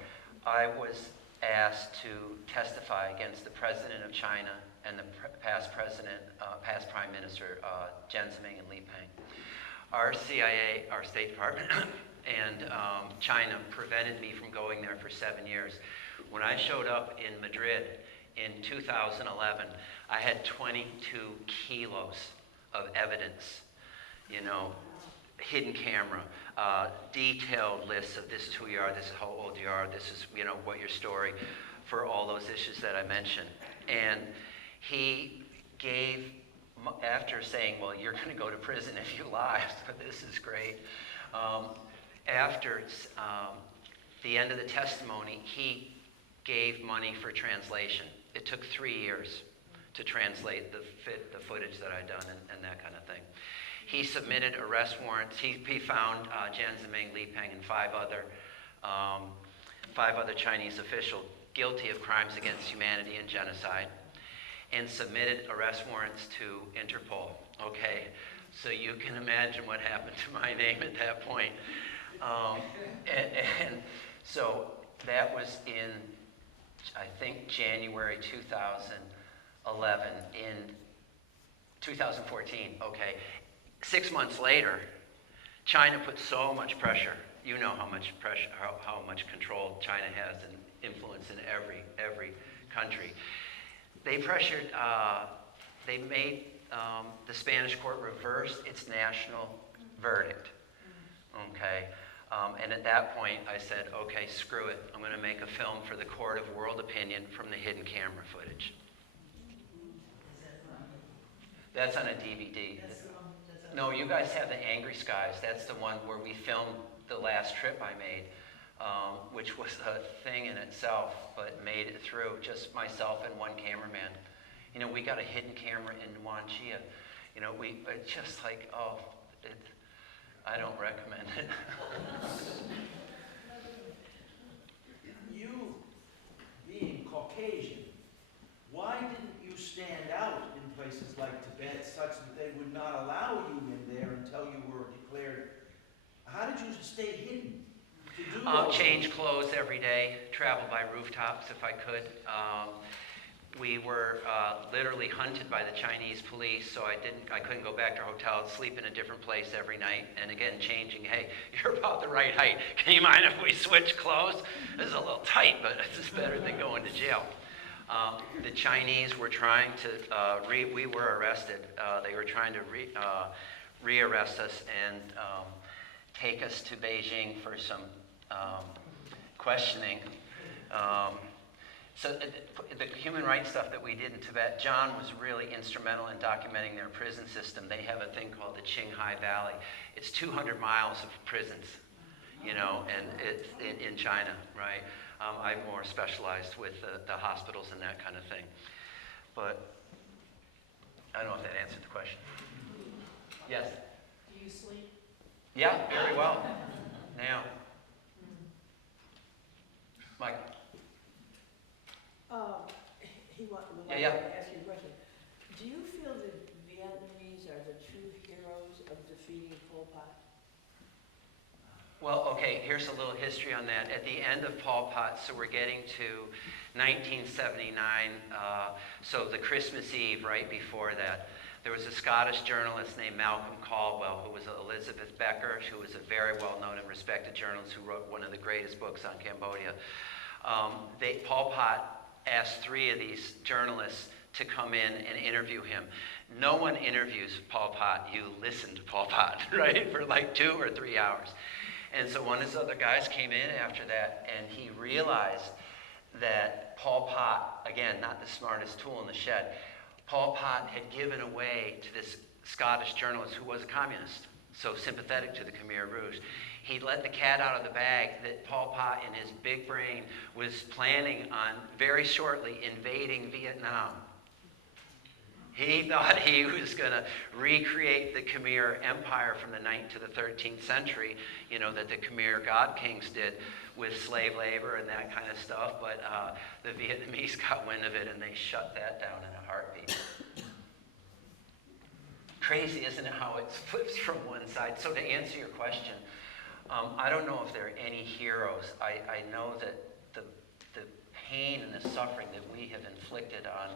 I was asked to testify against the president of China and the past prime minister, Jiang Zemin and Li Peng. Our CIA, our State Department, and China prevented me from going there for 7 years. When I showed up in Madrid in 2011, I had 22 kilos of evidence, you know, hidden camera, detailed lists of this is who you are, this is how old you are, this is, you know, what your story, for all those issues that I mentioned. And he gave, after saying, well, you're going to go to prison if you lie, so this is great. After the end of the testimony, he gave money for translation. It took 3 years to translate the footage that I'd done and that kind of thing. He submitted arrest warrants. He found Jiang Zemin, Li Peng, and 5 other Chinese officials guilty of crimes against humanity and genocide, and submitted arrest warrants to Interpol. Okay, so you can imagine what happened to my name at that point. And so that was in, I think, January 2011. In 2014, okay. 6 months later, China put so much pressure. You know how much pressure, how much control China has and influence in every country. They pressured, they made the Spanish court reverse its national verdict, okay? And at that point, I said, okay, screw it. I'm going to make a film for the court of world opinion from the hidden camera footage. That's on a DVD. No, you guys have the Angry Skies. That's the one where we filmed the last trip I made, which was a thing in itself, but made it through, just myself and one cameraman. You know, we got a hidden camera in Noan Chia. You know, it's just like, oh, I don't recommend it. You, being Caucasian, why didn't you stand out in places like Tibet such that they would not allow you in there until you were declared? How did you stay hidden? Change clothes every day, travel by rooftops if I could. We were literally hunted by the Chinese police, so I couldn't go back to our hotel, sleep in a different place every night, and again, changing, hey, you're about the right height. Can you mind if we switch clothes? This is a little tight, but this is better than going to jail. The Chinese were trying to, we were arrested. They were trying to re-arrest us and take us to Beijing for some questioning. So the human rights stuff that we did in Tibet, John was really instrumental in documenting their prison system. They have a thing called the Qinghai Valley. It's 200 miles of prisons, you know, and it's in China, right? I'm more specialized with the hospitals and that kind of thing. But I don't know if that answered the question. Yes? Do you sleep? Yeah, very well. Now. Mike. He would like Yeah. to ask you a question. Do you feel the Vietnamese are the true heroes of defeating Pol Pot? Well, okay, here's a little history on that. At the end of Pol Pot, so we're getting to 1979, so the Christmas Eve right before that, there was a Scottish journalist named Malcolm Caldwell, who was Elizabeth Becker, who was a very well-known and respected journalist who wrote one of the greatest books on Cambodia. Pol Pot asked 3 of these journalists to come in and interview him. No one interviews Pol Pot. You listen to Pol Pot, right, for like 2 or 3 hours. And so one of his other guys came in after that, and he realized that Pol Pot, again, not the smartest tool in the shed, Pol Pot had given away to this Scottish journalist who was a communist, so sympathetic to the Khmer Rouge. He let the cat out of the bag that Pol Pot in his big brain was planning on very shortly invading Vietnam. He thought he was going to recreate the Khmer Empire from the 9th to the 13th century, you know, that the Khmer God Kings did with slave labor and that kind of stuff, but the Vietnamese got wind of it and they shut that down in a heartbeat. Crazy, isn't it, how it flips from one side? So to answer your question, I don't know if there are any heroes. I know that the pain and the suffering that we have inflicted on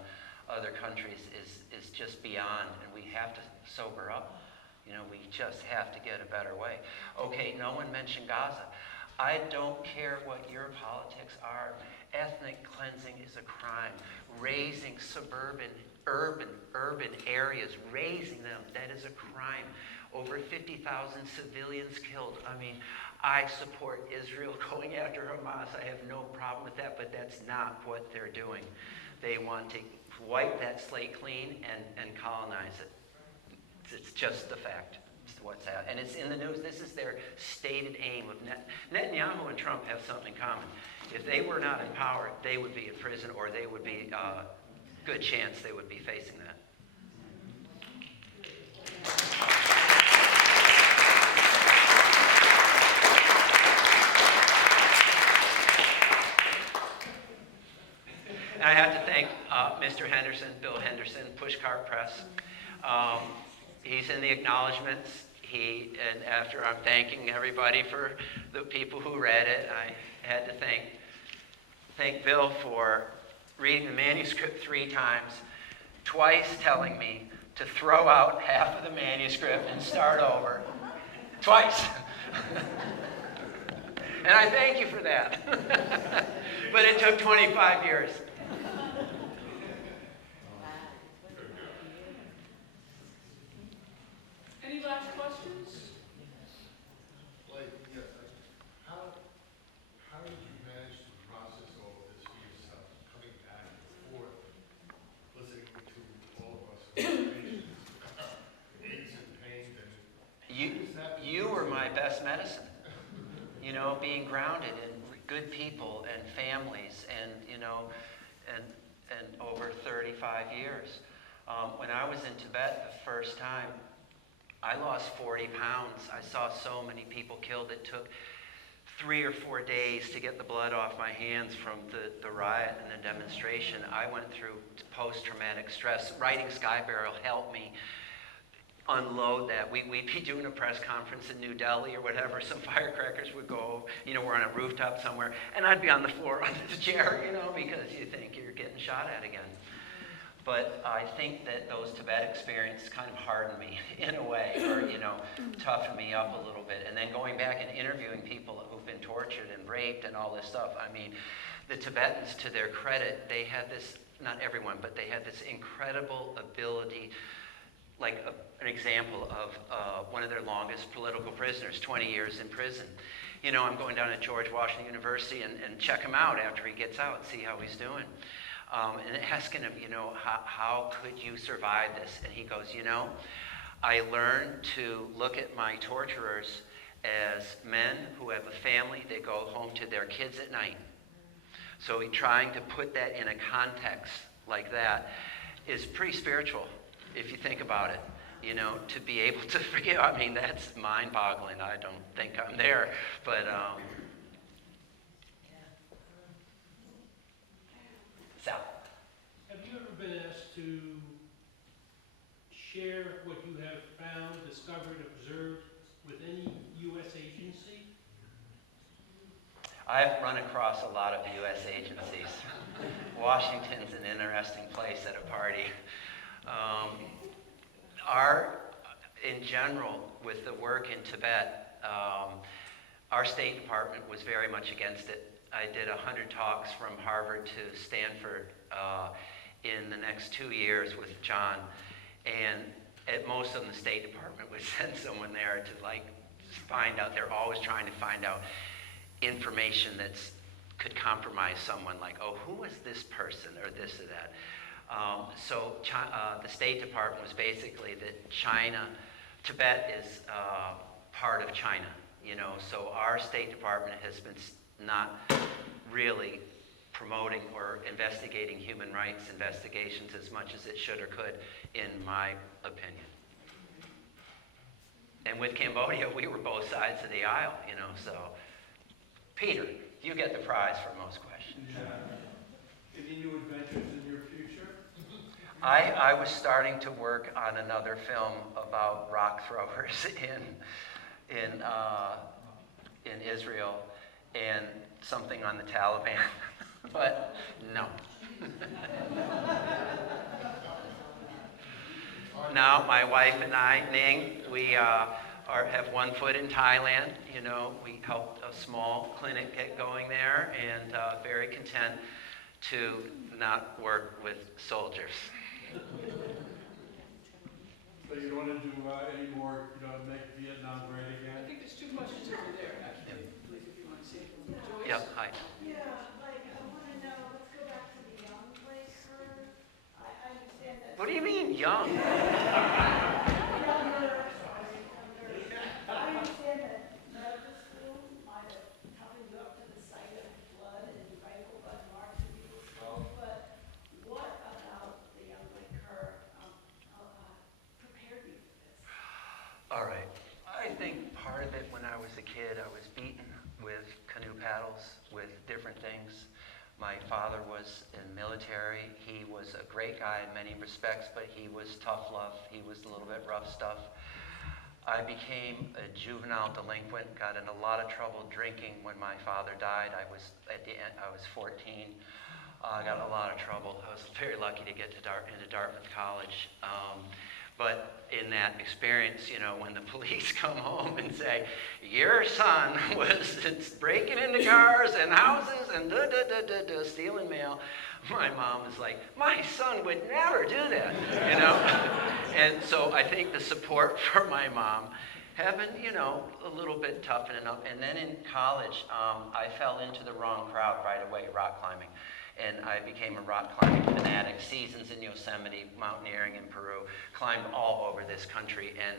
other countries is just beyond, and we have to sober up. You know, we just have to get a better way. Okay, no one mentioned Gaza. I don't care what your politics are. Ethnic cleansing is a crime. Raising suburban, urban areas, raising them, that is a crime. Over 50,000 civilians killed. I mean, I support Israel going after Hamas. I have no problem with that, but that's not what they're doing. They want to wipe that slate clean and colonize it. It's just the fact. It's what's happening. And it's in the news. This is their stated aim of Netanyahu and Trump have something in common. If they were not in power, they would be in prison, or they would be, good chance they would be facing that. I have to thank Mr. Henderson, Bill Henderson, Pushcart Press. He's in the acknowledgments. And after I'm thanking everybody for the people who read it, I had to thank Bill for reading the manuscript 3 times, twice telling me to throw out half of the manuscript and start over. Twice. And I thank you for that. But it took 25 years. Any last questions? Like, yes, how did you manage to process all of this for yourself, coming back and forth, listening to all of us who are patients, aches and pains, and You were my best medicine. You know, being grounded in good people and families, and you know, and over 35 years. When I was in Tibet the first time, I lost 40 pounds. I saw so many people killed. It took 3 or 4 days to get the blood off my hands from the riot and the demonstration. I went through post-traumatic stress. Writing Sky Barrel helped me unload that. We'd be doing a press conference in New Delhi or whatever. Some firecrackers would go, you know, we're on a rooftop somewhere, and I'd be on the floor under the chair, you know, because you think you're getting shot at again. But I think that those Tibet experiences kind of hardened me in a way, or, you know, toughened me up a little bit. And then going back and interviewing people who've been tortured and raped and all this stuff. I mean, the Tibetans, to their credit, they had this, not everyone, but they had this incredible ability, like an example of one of their longest political prisoners, 20 years in prison. You know, I'm going down to George Washington University and check him out after he gets out and see how he's doing. And asking him, you know, how could you survive this? And he goes, you know, I learned to look at my torturers as men who have a family. They go home to their kids at night. So trying to put that in a context like that is pretty spiritual, if you think about it. You know, to be able to forgive, I mean, that's mind-boggling. I don't think I'm there, but Sal. Have you ever been asked to share what you have found, discovered, observed with any U.S. agency? I've run across a lot of U.S. agencies. Washington's an interesting place at a party. In general, with the work in Tibet, our State Department was very much against it. I did 100 talks from Harvard to Stanford in the next 2 years with John, and at most of them, the State Department would send someone there to like find out. They're always trying to find out information that could compromise someone, like, oh, who was this person or this or that. So the State Department was basically that China Tibet is part of China, you know, so our State Department has been not really promoting or investigating human rights investigations as much as it should or could, in my opinion. And with Cambodia, we were both sides of the aisle, you know, so. Peter, you get the prize for most questions. Yeah. Any new adventures in your future? I was starting to work on another film about rock throwers in Israel, and something on the Taliban, but no. Now, my wife and I, Ning, we have one foot in Thailand. You know, we helped a small clinic get going there, and very content to not work with soldiers. So you don't want to do any more, you know, make Vietnam great I again? think there's 2 questions over there, actually, please, if you want to see them. Joyce? Yeah, hi. Yeah, like, I want to know, let's go back to the young place, Kerr. I understand that. What do you mean, young? I understand that medical school might have toughened you up to the sight of blood and rifle blood marks in people's skulls, but what about the young like Kerr prepared you for this? All right. I think part of it, when I was a kid, I was beaten with canoe paddles, with different things. My father was in the military. He was a great guy in many respects, but he was tough love. He was a little bit rough stuff. I became a juvenile delinquent, got in a lot of trouble drinking when my father died. I was 14. I got in a lot of trouble. I was very lucky to get into Dartmouth College. But in that experience, you know, when the police come home and say, your son was breaking into cars and houses and stealing mail, my mom was like, my son would never do that, you know? And so I think the support for my mom have been, you know, a little bit toughening up. And then in college, I fell into the wrong crowd right away, rock climbing. And I became a rock climbing fanatic. Seasons in Yosemite, mountaineering in Peru, climbed all over this country. And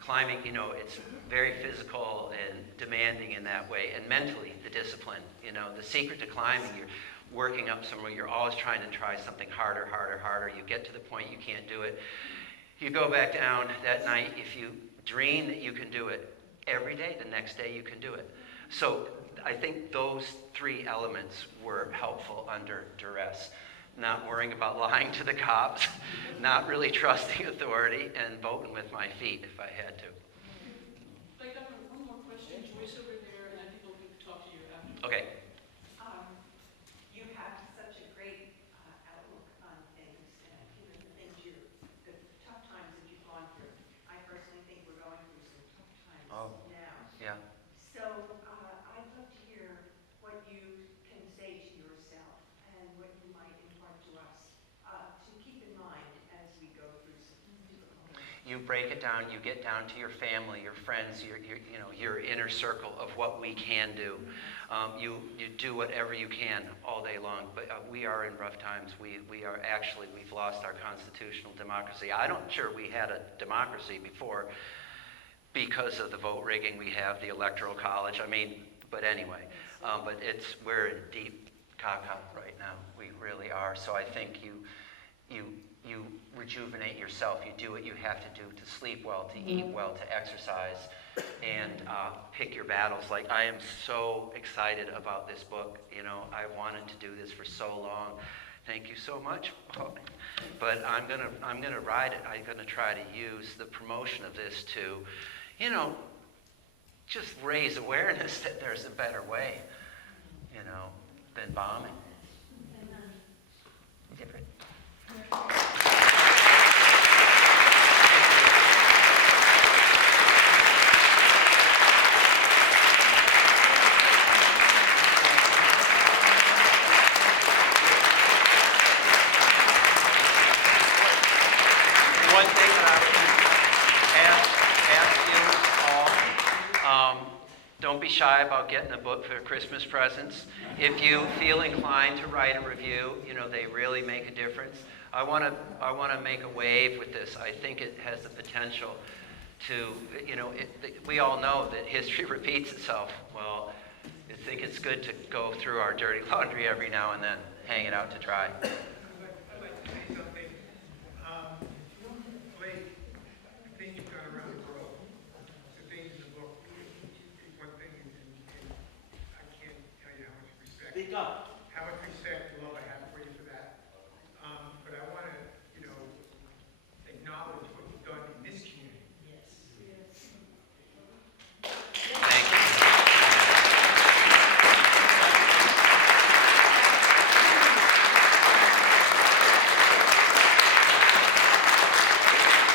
climbing, you know, it's very physical and demanding in that way. And mentally, the discipline, you know, the secret to climbing, you're working up somewhere, you're always trying to try something harder, harder, harder. You get to the point you can't do it. You go back down that night. If you dream that you can do it every day, the next day you can do it. So I think those 3 elements were helpful under duress. Not worrying about lying to the cops, not really trusting authority, and voting with my feet if I had to. I got one more question. Joyce over there, and then people can talk to you after. Okay. You have such a great outlook on things, given the things the tough times that you've gone through. I personally think we're going through some tough times now. Yeah. So I'd love to hear what you can say to yourself and what you might impart to us to keep in mind as we go through some difficult times. You break it down, you get down to your family, your friends, your inner circle of what we can do. You do whatever you can all day long, but we are in rough times. We've lost our constitutional democracy. I'm not sure we had a democracy before because of the vote rigging. We have the Electoral College. I mean, but anyway, we're in deep caca right now. We really are. So I think you rejuvenate yourself. You do what you have to do to sleep well, to eat well, to exercise, and pick your battles. Like, I am so excited about this book. You know, I wanted to do this for so long. Thank you so much. But I'm gonna ride it. I'm gonna try to use the promotion of this to, you know, just raise awareness that there's a better way, you know, than bombing. Different. One thing that I would ask you all, don't be shy about getting a book for Christmas presents. If you feel inclined to write a review, you know, they really make a difference. I want to make a wave with this. I think it has the potential to, we all know that history repeats itself. Well, I think it's good to go through our dirty laundry every now and then, hang it out to dry. I'd like to say something. Blake, the thing you've done around the world, the things in the book, one thing, and I can't tell you how much respect. Speak up. How much respect and love I have for you for that. But I want to, acknowledge what you've done in this community. Thank you.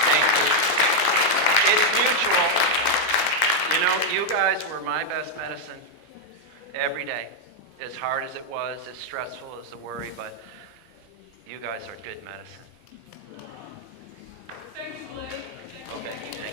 Thank you. It's mutual. You guys were my best medicine every day. As hard as it was, as stressful as the worry, but you guys are good medicine. Thank you, Blake. Okay, thank you.